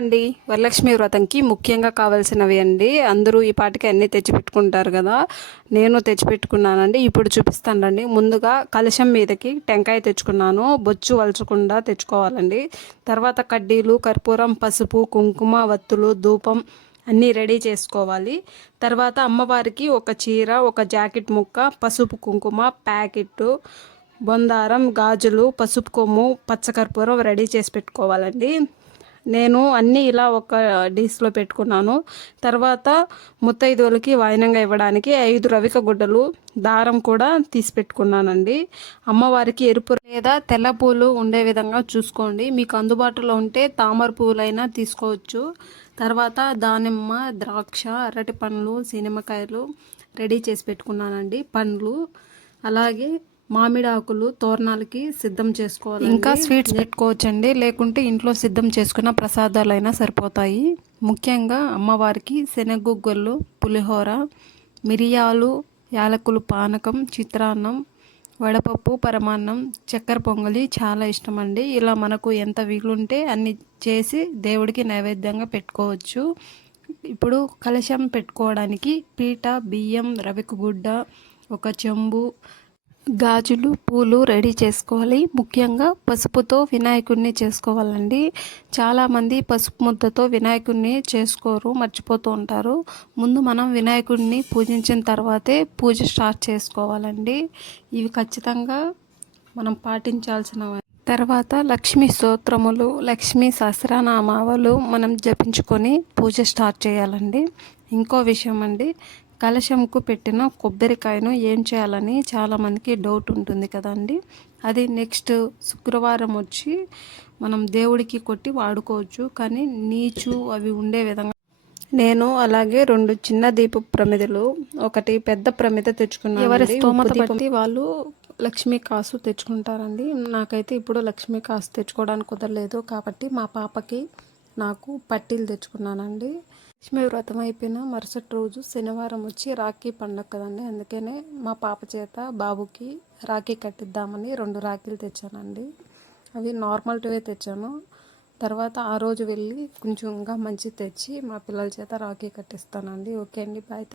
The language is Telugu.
అండి వరలక్ష్మి వ్రతంకి ముఖ్యంగా కావాల్సినవి అండి. అందరూ ఈ పాటికి అన్నీ తెచ్చిపెట్టుకుంటారు కదా. నేను తెచ్చిపెట్టుకున్నానండి ఇప్పుడు చూపిస్తానండి ముందుగా కలశం మీదకి టెంకాయ తెచ్చుకున్నాను బొచ్చు వలచకుండా తెచ్చుకోవాలండి. తర్వాత కడ్డీలు కర్పూరం పసుపు కుంకుమ వత్తులు ధూపం అన్నీ రెడీ చేసుకోవాలి. తర్వాత అమ్మవారికి ఒక చీర ఒక జాకెట్ ముక్క పసుపు కుంకుమ ప్యాకెట్ బొందారం గాజులు పసుపు కొమ్ము పచ్చకర్పూరం రెడీ చేసి పెట్టుకోవాలండి. నేను అన్నీ ఇలా ఒక డిష్లో పెట్టుకున్నాను. తర్వాత ముత్తైదువులకి వాయినంగా ఇవ్వడానికి ఐదు రవిక గుడ్డలు దారం కూడా తీసి పెట్టుకున్నానండి. అమ్మవారికి ఎరుపు లేదా తెల్ల పూలు ఉండే విధంగా చూసుకోండి. మీకు అందుబాటులో ఉంటే తామర పువ్వులైనా తీసుకోవచ్చు. తర్వాత దానిమ్మ ద్రాక్ష అరటి పండ్లు సినిమకాయలు రెడీ చేసి పెట్టుకున్నానండి. పండ్లు అలాగే మామిడి ఆకులు తోరణాలకి సిద్ధం చేసుకోవాలి ఇంకా స్వీట్స్ పెట్టుకోవచ్చండి. లేకుంటే ఇంట్లో సిద్ధం చేసుకున్న ప్రసాదాలైనా సరిపోతాయి. ముఖ్యంగా అమ్మవారికి శనగగుగ్గలు పులిహోర మిరియాలు యాలకులు పానకం చిత్రాన్నం వడపప్పు పరమాన్నం చక్కెర పొంగలి చాలా ఇష్టం అండి ఇలా మనకు ఎంత వీలుంటే అన్ని చేసి దేవుడికి నైవేద్యంగా పెట్టుకోవచ్చు. ఇప్పుడు కలశం పెట్టుకోవడానికి పీట బియ్యం రవికి గుడ్డ ఒక చెంబు గాజులు పూలు రెడీ చేసుకోవాలి. ముఖ్యంగా పసుపుతో వినాయకుడిని చేసుకోవాలండి. చాలామంది పసుపు ముద్దతో వినాయకుడిని చేసుకోరు మర్చిపోతూ ఉంటారు. ముందు మనం వినాయకుడిని పూజించిన తర్వాతే పూజ స్టార్ట్ చేసుకోవాలండి. ఇవి ఖచ్చితంగా మనం పాటించాల్సిన తర్వాత లక్ష్మీ స్తోత్రములు లక్ష్మీ సహస్రనామావలు మనం జపించుకొని పూజ స్టార్ట్ చేయాలండి. ఇంకో విషయం అండి కలశంకు పెట్టిన కొబ్బరికాయను ఏం చేయాలని చాలామందికి డౌట్ ఉంటుంది కదండి. అది నెక్స్ట్ శుక్రవారం వచ్చి మనం దేవుడికి కొట్టి వాడుకోవచ్చు. కానీ నీచు అవి ఉండే విధంగా నేను అలాగే రెండు చిన్న దీప ప్రమిదలు ఒకటి పెద్ద ప్రమిద తెచ్చుకున్నాను ఎవరి స్తోమత బట్టి వాళ్ళు లక్ష్మీ కాసు తెచ్చుకుంటారండి. నాకైతే ఇప్పుడు లక్ష్మీ కాసు తెచ్చుకోవడానికి కుదరలేదు. కాబట్టి మా పాపకి నాకు పట్టీలు తెచ్చుకున్నానండి. లక్ష్మీ వ్రతం అయిపోయిన మరుసటి రోజు శనివారం వచ్చి రాఖీ పండగ కదండి. అందుకనే మా పాప చేత బాబుకి రాఖీ కట్టిద్దామని రెండు రాఖీలు తెచ్చానండి. అవి నార్మల్ టువే తెచ్చాను. తర్వాత ఆ రోజు వెళ్ళి కొంచెం ఇంకా మంచి తెచ్చి మా పిల్లల చేత రాఖీ కట్టిస్తానండి. ఓకే అండి బాయ్.